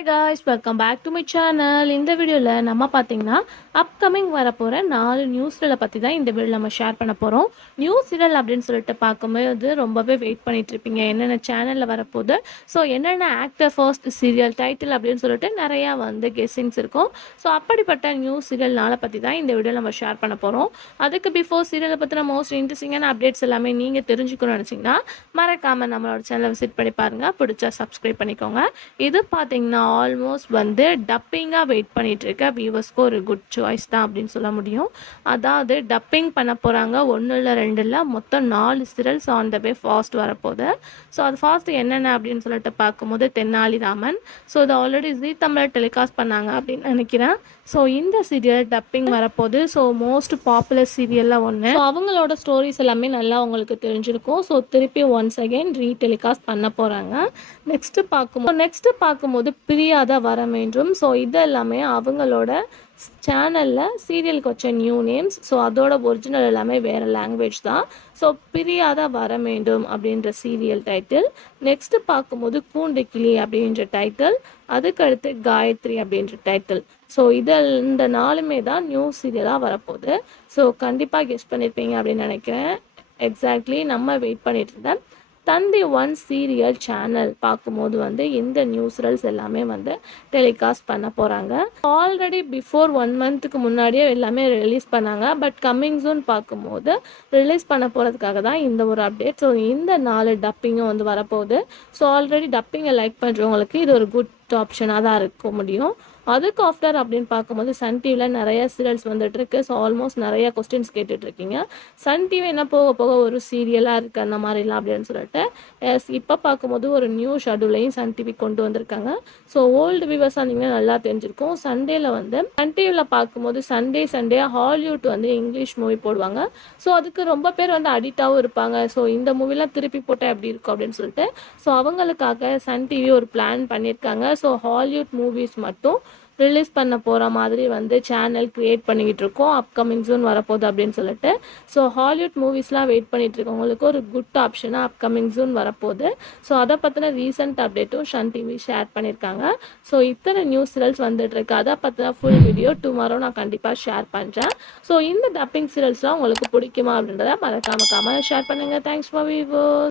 Hi guys, welcome back to my channel. இந்த வீடியோவில் நம்ம பார்த்தீங்கன்னா அப்கமிங் வரப்போகிற 4 நியூஸ் சீரியலை பற்றி தான் இந்த வீடியோவில் நம்ம ஷேர் பண்ண போகிறோம். நியூஸ் சீரியல் அப்படின்னு சொல்லிட்டு பார்க்கும்போது ரொம்பவே வெயிட் பண்ணிட்டு இருப்பீங்க, என்னென்ன சேனலில் வரப்போகுது, ஸோ என்னென்ன ஆக்டர் ஃபர்ஸ்ட் சீரியல் டைட்டில் அப்படின்னு சொல்லிட்டு நிறையா கெஸ்ஸிங்ஸ் இருக்கும். ஸோ அப்படிப்பட்ட நியூஸ் சீரியல் நாளை பற்றி தான் இந்த வீடியோவில் நம்ம ஷேர் பண்ண போகிறோம். அதுக்கு பிஃபோர் சீரியலை பற்றின மோஸ்ட் இன்ட்ரெஸ்டிங்கான அப்டேட்ஸ் எல்லாமே நீங்கள் தெரிஞ்சுக்கணும்னு நினச்சிங்கன்னா மறக்காமல் நம்மளோட சேனலை விசிட் பண்ணி பாருங்கள். பிடிச்சா சப்ஸ்கிரைப் பண்ணிக்கோங்க. இது பார்த்தீங்கன்னா ஆல்மோஸ்ட் டப்பிங்காக வெயிட் பண்ணிட்டு இருக்க வியூவர்ஸ்க்கு ஒரு குட் சாய்ஸ் தான் அப்படின்னு சொல்ல முடியும். அதாவது டப்பிங் பண்ண போகிறாங்க, 1 இல்லை 2 இல்லை, மொத்தம் 4 serials on the way fast வரப்போகுது. ஸோ அது ஃபாஸ்ட் என்னென்ன அப்படின்னு சொல்லிட்டு பார்க்கும்போது தென்னாலிராமன். ஸோ இது ஆல்ரெடி ஜீ தமிழ் டெலிகாஸ்ட் பண்ணாங்க அப்படின்னு நினைக்கிறேன். ஸோ இந்த சீரியல் டப்பிங் வரப்போகுது. ஸோ மோஸ்ட் பாப்புலர் சீரியலில் ஒன்று. ஸோ அவங்களோட ஸ்டோரிஸ் எல்லாமே நல்லா உங்களுக்கு தெரிஞ்சிருக்கும். ஸோ திருப்பி ஒன்ஸ் அகெயின் ரீடெலிகாஸ்ட் பண்ண போகிறாங்க. நெக்ஸ்ட்டு பார்க்கும்போது பிரியாத வர வேண்டும். ஸோ இது எல்லாமே அவங்களோட சேனலில் சீரியலுக்கு வச்ச நியூ நேம்ஸ். ஸோ அதோட ஒரிஜினல் எல்லாமே வேறு லாங்குவேஜ் தான். ஸோ பிரியாத வர வேண்டும் அப்படின்ற சீரியல் டைட்டில். நெக்ஸ்ட்டு பார்க்கும்போது கூண்டு கிளி அப்படின்ற டைட்டில். அதுக்கடுத்து காயத்ரி அப்படின்ற டைட்டில். ஸோ இந்த 4மே தான் நியூ சீரியலாக வரப்போகுது. ஸோ கண்டிப்பாக கெஸ் பண்ணியிருப்பீங்க அப்படின்னு நினைக்கிறேன். எக்ஸாக்ட்லி நம்ம வெயிட் பண்ணிட்டு இருந்தேன். தந்தி 1 சீரியல் சேனல் பார்க்கும்போது இந்த நியூஸ் சீரியல்ஸ் எல்லாமே டெலிகாஸ்ட் பண்ண போகிறாங்க. ஆல்ரெடி பிஃபோர் 1 மந்த்துக்கு முன்னாடியே எல்லாமே ரிலீஸ் பண்ணாங்க. பட் கம்மிங் சூன் பார்க்கும்போது ரிலீஸ் பண்ண போகிறதுக்காக தான் இந்த ஒரு அப்டேட். ஸோ இந்த 4 டப்பிங்கும் வரப்போகுது. ஸோ ஆல்ரெடி டப்பிங்கை லைக் பண்ணுறவங்களுக்கு இது ஒரு குட் ஆப்ஷனாக தான் இருக்க முடியும். அதுக்கு ஆஃப்டர் அப்படின்னு பார்க்கும்போது சன் டிவியில் நிறைய சீரியல்ஸ் வந்துட்டுருக்கு. ஸோ ஆல்மோஸ்ட் நிறைய கொஸ்டின்ஸ் கேட்டுட்ருக்கீங்க, சன் டிவி என்ன போக போக ஒரு சீரியலாக இருக்குது அந்த மாதிரிலாம் அப்படின்னு சொல்லிட்டு. இப்போ பார்க்கும்போது ஒரு நியூ ஷெடியூலையும் சன் டிவி கொண்டு வந்திருக்காங்க. ஸோ ஓல்டு வியூவர்ஸ் இருந்தீங்கன்னா நல்லா தெரிஞ்சிருக்கும். சண்டேல சன் டிவியில் பார்க்கும்போது சண்டே ஹாலிவுட் இங்கிலீஷ் மூவி போடுவாங்க. ஸோ அதுக்கு ரொம்ப பேர் அடிக்டாகவும் இருப்பாங்க. ஸோ இந்த மூவிலாம் திருப்பி போட்டால் எப்படி இருக்கும் அப்படின்னு சொல்லிட்டு ஸோ அவங்களுக்காக சன் டிவி ஒரு பிளான் பண்ணியிருக்காங்க. ஸோ ஹாலிவுட் மூவிஸ் மட்டும் ரிலீஸ் பண்ண போகிற மாதிரி சேனல் க்ரியேட் பண்ணிக்கிட்டு இருக்கோம். அப்கமிங் ஜூன் வரப்போகுது அப்படின்னு சொல்லிட்டு. ஸோ ஹாலிவுட் மூவிஸ்லாம் வெயிட் பண்ணிட்டு இருக்கவங்களுக்கு ஒரு குட் ஆப்ஷனாக அப்கமிங் ஜூன் வரப்போகுது. ஸோ அதை பற்றின ரீசெண்ட் அப்டேட்டும் சன் டிவி ஷேர் பண்ணியிருக்காங்க. ஸோ இத்தனை நியூஸ் சீரியல்ஸ் வந்துட்டுருக்கு. அதை பற்றின ஃபுல் வீடியோ டுமாரோ நான் கண்டிப்பாக ஷேர் பண்ணுறேன். ஸோ இந்த டப்பிங் சீரியல்ஸ்லாம் உங்களுக்கு பிடிக்குமா அப்படின்றத மறக்காம ஷேர் பண்ணுங்கள். Thanks for viewers.